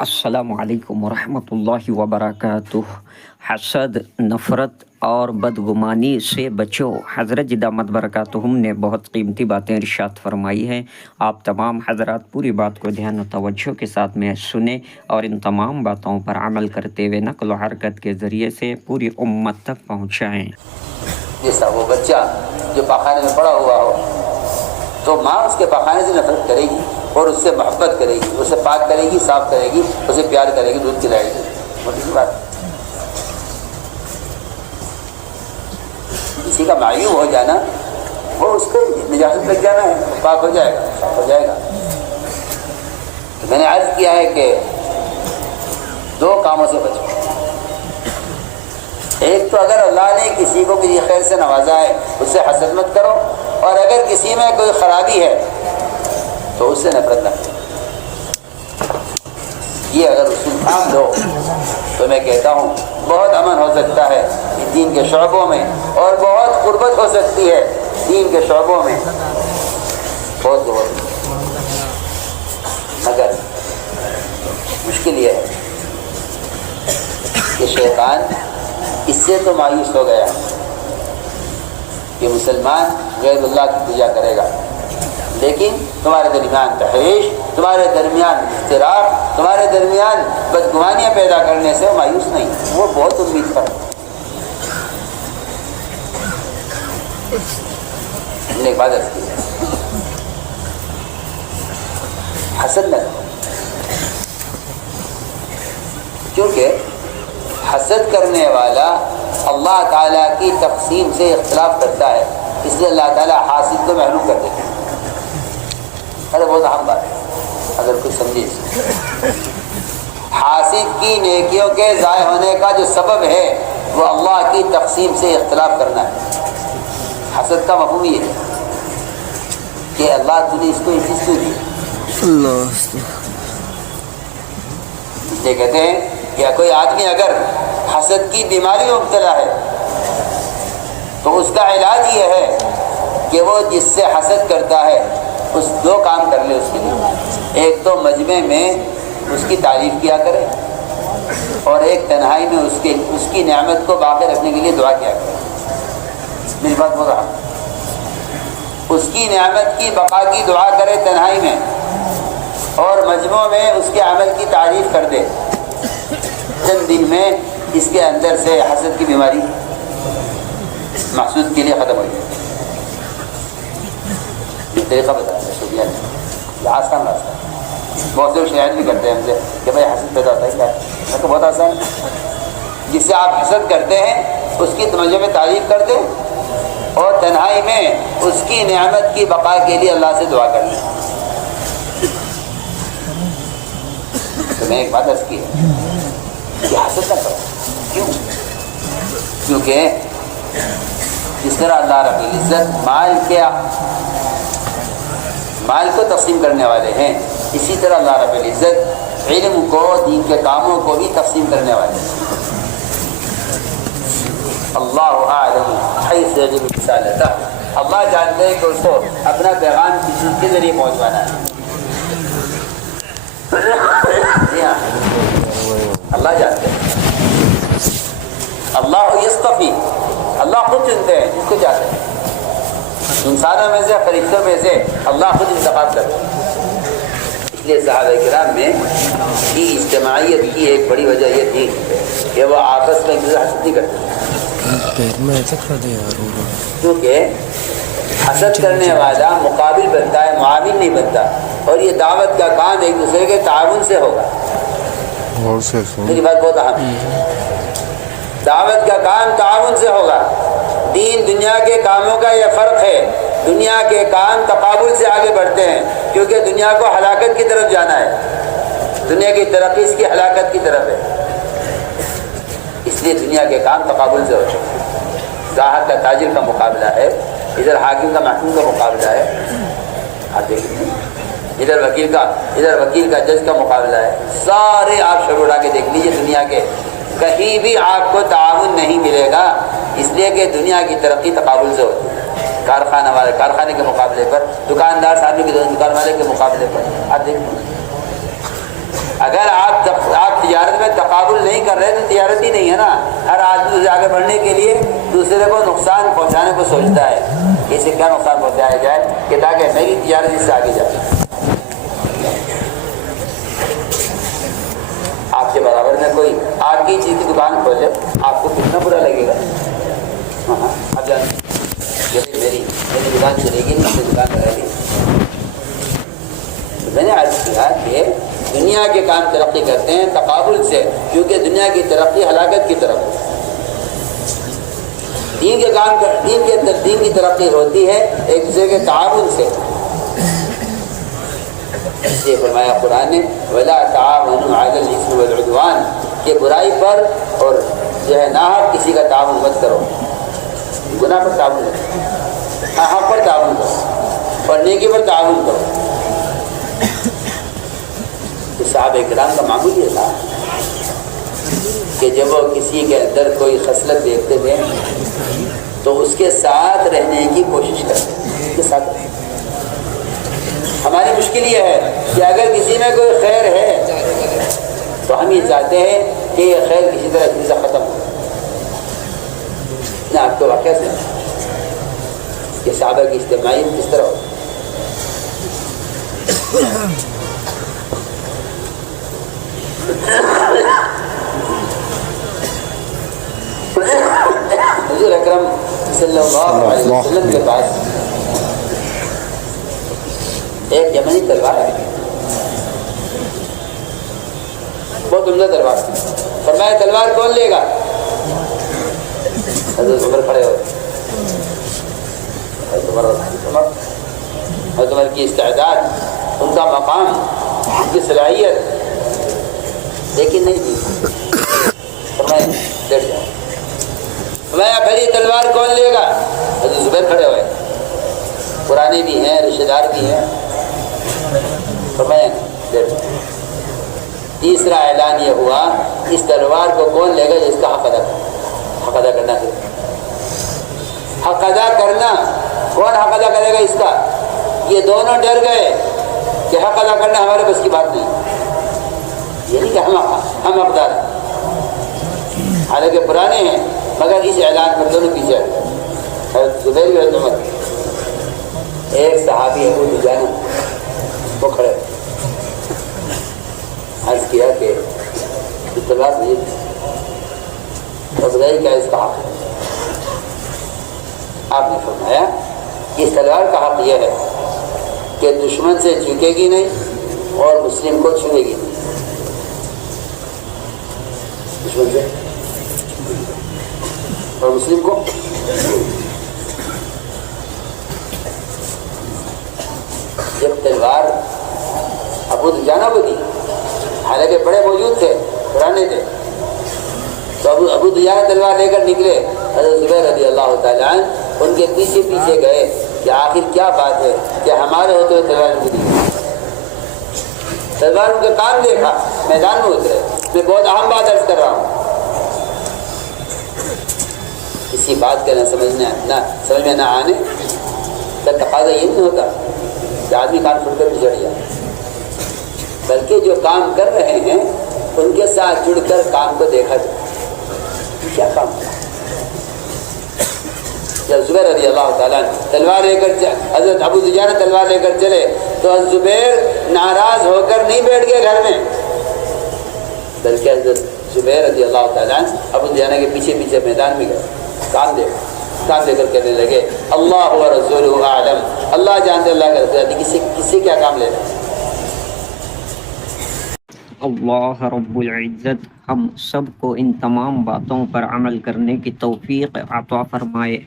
السلام علیکم ورحمۃ اللہ وبرکاتہ۔ حسد، نفرت اور بدگمانی سے بچو۔ حضرت دامت برکاتہم نے بہت قیمتی باتیں ارشاد فرمائی ہیں۔ آپ تمام حضرات پوری بات کو دھیان و توجہ کے ساتھ میں سنیں اور ان تمام باتوں پر عمل کرتے ہوئے نقل و حرکت کے ذریعے سے پوری امت تک پہنچائیں۔ جیسا وہ بچہ جو پاخانے میں پڑا ہوا ہو تو ماں اس کے پاخانے سے نفرت کرے گی اور اس سے محبت کرے گی، اسے پاک کرے گی، صاف کرے گی، اسے پیار کرے گی، دودھ پلائے گی۔ موٹی بات، کسی کا معیوب ہو جانا وہ اس کو نجاست لگ جانا ہے، پاک ہو جائے گا، صاف ہو جائے گا۔ تو میں نے عرض کیا ہے کہ دو کاموں سے بچو۔ ایک تو اگر اللہ نے کسی کو کسی خیر سے نوازا ہے اس سے حسد مت کرو، اور اگر کسی میں کوئی خرابی ہے تو اس سے نفرت نہ کرو۔ یہ اگر اصول تھام دو تو میں کہتا ہوں بہت امن ہو سکتا ہے دین کے شعبوں میں، اور بہت قربت ہو سکتی ہے دین کے شعبوں میں، بہت مگر مشکل یہ ہے کہ شیطان اس سے تو مایوس ہو گیا کہ مسلمان غیر اللہ کی پوجا کرے گا، لیکن تمہارے درمیان تحریش، تمہارے درمیان اختلاف، تمہارے درمیان بدگمانیاں پیدا کرنے سے وہ مایوس نہیں، وہ بہت امید پر ہم نے عبادت کی حسد نہ کرو، کیونکہ حسد کرنے والا اللہ تعالیٰ کی تقسیم سے اختلاف کرتا ہے، اس لیے اللہ تعالیٰ حاسد کو محروم کر دیتا ہے۔ ارے بہت اہم بات ہے اگر کوئی سمجھے، حاسد کی نیکیوں کے ضائع ہونے کا جو سبب ہے وہ اللہ کی تقسیم سے اختلاف کرنا ہے۔ حسد کا مفہوم یہ ہے کہ اللہ نے اس کو یہ چیز کیوں دی، یہ کہتے ہیں کہ کوئی آدمی اگر حسد کی بیماری میں مبتلا ہے تو اس کا علاج یہ ہے کہ وہ جس سے حسد کرتا ہے اس دو کام کر لے اس کے لیے۔ ایک تو مجمع میں اس کی تعریف کیا کرے، اور ایک تنہائی میں اس کی نعمت کو باقی رکھنے کے لیے دعا کیا کرے۔ میری بات بول رہا ہوں، اس کی نعمت کی بقا کی دعا کرے تنہائی میں، اور مجمع میں اس کے عمل کی تعریف کر دے۔ چند دن میں اس کے اندر سے حسد کی بیماری محسود کے لیے ختم ہو جائے۔ یہ طریقہ بتایا ہے، یہ آسان راستہ ہے۔ بہت سے شاید بھی کرتے ہیں ہم سے کہ بھائی حسد پیدا ہوتا ہے کیا؟ میں تو بہت آسان ہے، جس سے آپ حسد کرتے ہیں اس کی توجہ میں تعریف کر دیں، اور تنہائی میں اس کی نعمت کی بقا کے لیے اللہ سے دعا کر لیں۔ تو میں ایک بات عرض کی ہے کہ حسد نہ کرو۔ کیوں؟ کیونکہ جس طرح اللہ رب العزت مال کو تقسیم کرنے والے ہیں، اسی طرح اللہ رب العزت علم کو، دین کے کاموں کو بھی تقسیم کرنے والے ہیں۔ اللہ اعلم حیث یجب رسالتہ، اللہ جانتے ہیں کہ اس کو اپنا پیغام کسی کے ذریعے پہنچوانا ہے۔ جی ہاں، اللہ جانتے ہیں۔ اللہ یصطفی، اللہ خود چنتے ہیں جس کو چاہتے ہیں۔ انسانوں میں سے، فرشتوں میں سے اللہ خود انتخاب کرتے ہیں۔ اس لیے صحابہ کرام میں کی اجتماعیت کی ایک بڑی وجہ یہ تھی کہ وہ آپس میں حسد نہیں کرتے، کیونکہ حسد کرنے والا مقابل بنتا ہے، معاون نہیں بنتا، اور یہ دعوت کا کام ایک دوسرے کے تعاون سے ہوگا۔ میری بات بہت اہم ہے، دعوت کا کام تعاون سے ہوگا۔ دین دنیا کے کاموں کا یہ فرق ہے، دنیا کے کام تقابل سے آگے بڑھتے ہیں، کیونکہ دنیا کو ہلاکت کی طرف جانا ہے، دنیا کی ترقی اس کی ہلاکت کی طرف ہے، اس لیے دنیا کے کام تقابل سے ہوتے ہیں۔ گاہک کا تاجر کا مقابلہ ہے، ادھر حاکم کا محکوم کا مقابلہ ہے، آپ دیکھیں ادھر وکیل کا جج کا مقابلہ ہے۔ سارے آپ شروع اڑا کے دیکھ لیجیے دنیا کے، کہیں بھی آپ کو تعاون نہیں ملے گا، اس لیے کہ دنیا کی ترقی تقابل سے ہوتی ہے۔ کارخانے کے مقابلے پر، دکاندار صاحب کی دکان والے کے مقابلے پر، آپ دیکھیں اگر آپ نہیں کر رہے تو تجارت ہی نہیں ہے نا. ہر آدمی اسے آگے بڑھنے کے لیے دوسرے کو نقصان پہنچانے کو سوچتا ہے کہ اسے کیا نقصان پہنچایا جائے کہ تاکہ میری تجارت اس سے آگے جائے. آپ کے برابر میں کوئی آپ کی چیز کی دکان کھولے آپ کو کتنا برا لگے گا. ہاں اب جانتے میری دکان چلے گی نہیں میری دکان رہے گی. میں نے عرض کیا کہ دنیا کے کام ترقی کرتے ہیں تقابل سے, کیونکہ دنیا کی ترقی ہلاکت کی طرف ہے. دین کے کام دین کی ترقی ہوتی ہے ایک دوسرے کے تعاون سے. اس لیے فرمایا قرآن نے وَلَا تَعَاوَنُوا عَلَى الْإِثْمِ وَالْعُدْوَانِ کہ برائی پر اور جو ہے ناحق کسی کا تعاون مت کرو. گناہ پر تعاون کرو, حق پر تعاون کرو اور نیکی پر تعاون کرو. تو صحابہ کرام کا معمول یہ تھا کہ جب وہ کسی کے اندر کوئی خصلت دیکھتے تھے تو اس کے ساتھ رہنے کی کوشش کرتے تھے. اس کے ساتھ رہنے. ہماری مشکل یہ ہے کہ اگر کسی میں کوئی خیر ہے تو ہم یہ چاہتے ہیں کہ یہ خیر کسی طرح کسی سے ختم ہو. نہ آپ کو واقعہ سے کہ صحابہ کی اجتماعیت کس طرح ہو. حضور اکرم صلی اللہ علیہ وسلم کے پاس ایک یمنی تلوار ہے, بہت عمدہ تلوار. فرمایا تلوار کون لے گا؟ حضرت عمر کھڑے ہوئے. حضرت عمر کی استعداد, ان کا مقام, ان کی صلاحیت لیکن نہیں دی. فرمایا بیٹھ جاؤ. فرمایا پھر یہ تلوار کون لے گا؟ حضرت زبیر کھڑے ہوئے, پرانے بھی ہیں رشتہ دار بھی ہیں. فرمایا بیٹھ جاؤ. تیسرا اعلان یہ ہوا اس تلوار کو کون لے گا جس کا حق ادا کرنا ہے. حق ادا کرنا, کون حق ادا کرے گا اس کا؟ یہ دونوں ڈر گئے کہ حق ادا کرنا ہمارے بس کی بات نہیں. یہ نہیں کہ ہم حقدار ہیں, حالانکہ پرانے ہیں مگر اس اعلان پر دونوں پیچھے ہٹ گئے. حضرت زبیر بھی حضرت عمر. ایک صحابی ابو دجانہ وہ کھڑے عرض کیا کہ تلوار نہیں اور بتائیے کیا اس کا حق ہے؟ آپ نے فرمایا اس تلوار کا حق یہ ہے کہ دشمن سے جھکے گی نہیں اور مسلم کو چھوئے گی نہیں. دشمن سے اور مسلم کو جب تلوار ابو دجانہ کو دی, حالانکہ بڑے موجود تھے, پرانے تھے, تو ابو دجانہ تلوار لے کر نکلے. حضرت زبیر رضی اللہ تعالیٰ عنہ ان کے پیچھے پیچھے گئے کہ آخر کیا بات ہے کہ ہمارے ہوتے ہوئے تلوار کو دی. تلوار ان کے کام دیکھا, میدان میں اترے. میں بہت اہم بات عرض کر رہا ہوں. کسی بات کا نہ سمجھ میں نہ آنے کا تقاضا یہ نہیں ہوتا کہ آدمی کام چھوڑ کر بچڑ جائے, بلکہ جو کام کر رہے ہیں ان کے ساتھ جڑ کر کام کو دیکھا جائے کیا کام ہے. جب زبیر رضی اللہ تعالیٰ تلوار لے کر حضرت ابو دجانہ تلوار لے کر چلے تو حضرت زبیر ناراض ہو کر نہیں بیٹھ گئے گھر میں, بلکہ حضرت زبیر رضی اللہ تعالیٰ ابو دجانہ کے پیچھے پیچھے میدان میں گئے. کام دے کر کہنے لگے اللہ و رسولہ اعلم, اللہ جانتے اللہ کا رسول, کسی کیا کام لے رہے. اللہ رب العزت ہم سب کو ان تمام باتوں پر عمل کرنے کی توفیق عطا فرمائے.